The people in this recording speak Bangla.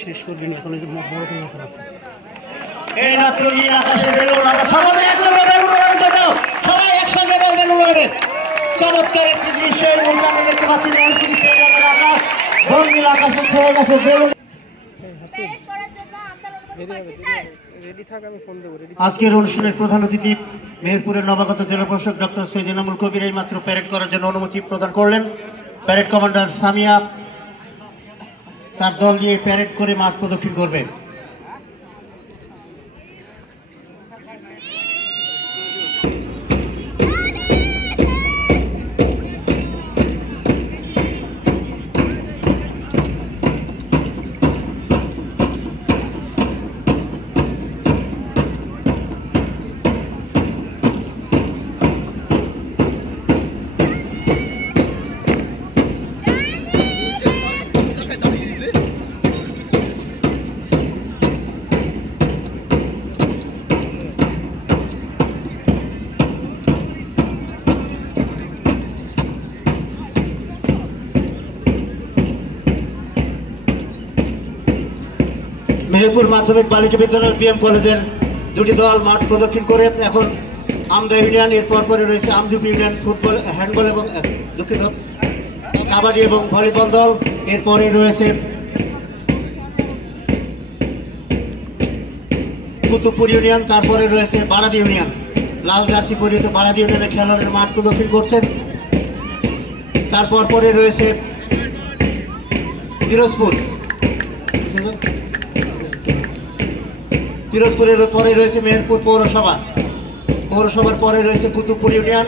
শেষ করবেন এখন বড় কোনো খারাপ এই মাত্র নীল আকাশের বেলুন আমরা সবাই একসঙ্গে বেলুন উড়ানোর জন্য সবাই একসঙ্গে বেলুন উড়াবে। চমৎকার একটি দৃশ্য এই মুহূর্তে আমরা দেখতে পাচ্ছি মেহেরপুর স্টেডিয়ামের আকাশ রঙিন আকাশে ছেয়ে গেছে বেলুন। আজকের অনুষ্ঠানের প্রধান অতিথি মেহেরপুরের নবাগত জেলা প্রশাসক ডক্টর সৈয়দ এনামুল কবির এই মাত্র প্যারেড করার জন্য অনুমতি প্রদান করলেন। প্যারেড কমান্ডার সামিয়া তার দল নিয়ে প্যারেড করে মাঠ প্রদক্ষিণ করবে। মেহেরপুর মাধ্যমিক বালিকা বিদ্যালয় পিএম কলেজের দুটি দল মাঠ প্রদক্ষিণ করে এখন আমদা ইউনিয়ন, এরপর পরে রয়েছে আমজুপ ইউনিয়ন ফুটবল, হ্যান্ডবল এবং দুঃখিত কাবাডি এবং ভলিবল দল, এরপরে রয়েছে কুতুবপুর ইউনিয়ন, তারপরে রয়েছে বারাদি ইউনিয়ন। লাল জার্সি পরিহিত বারাদি ইউনিয়নের খেলোয়াড়ের মাঠ প্রদক্ষিণ করছেন। তারপর পরে রয়েছে পিরোজপুরের পরে রয়েছে মেহেরপুর পৌরসভা, পৌরসভার পরে রয়েছে কুতুবপুর ইউনিয়ন,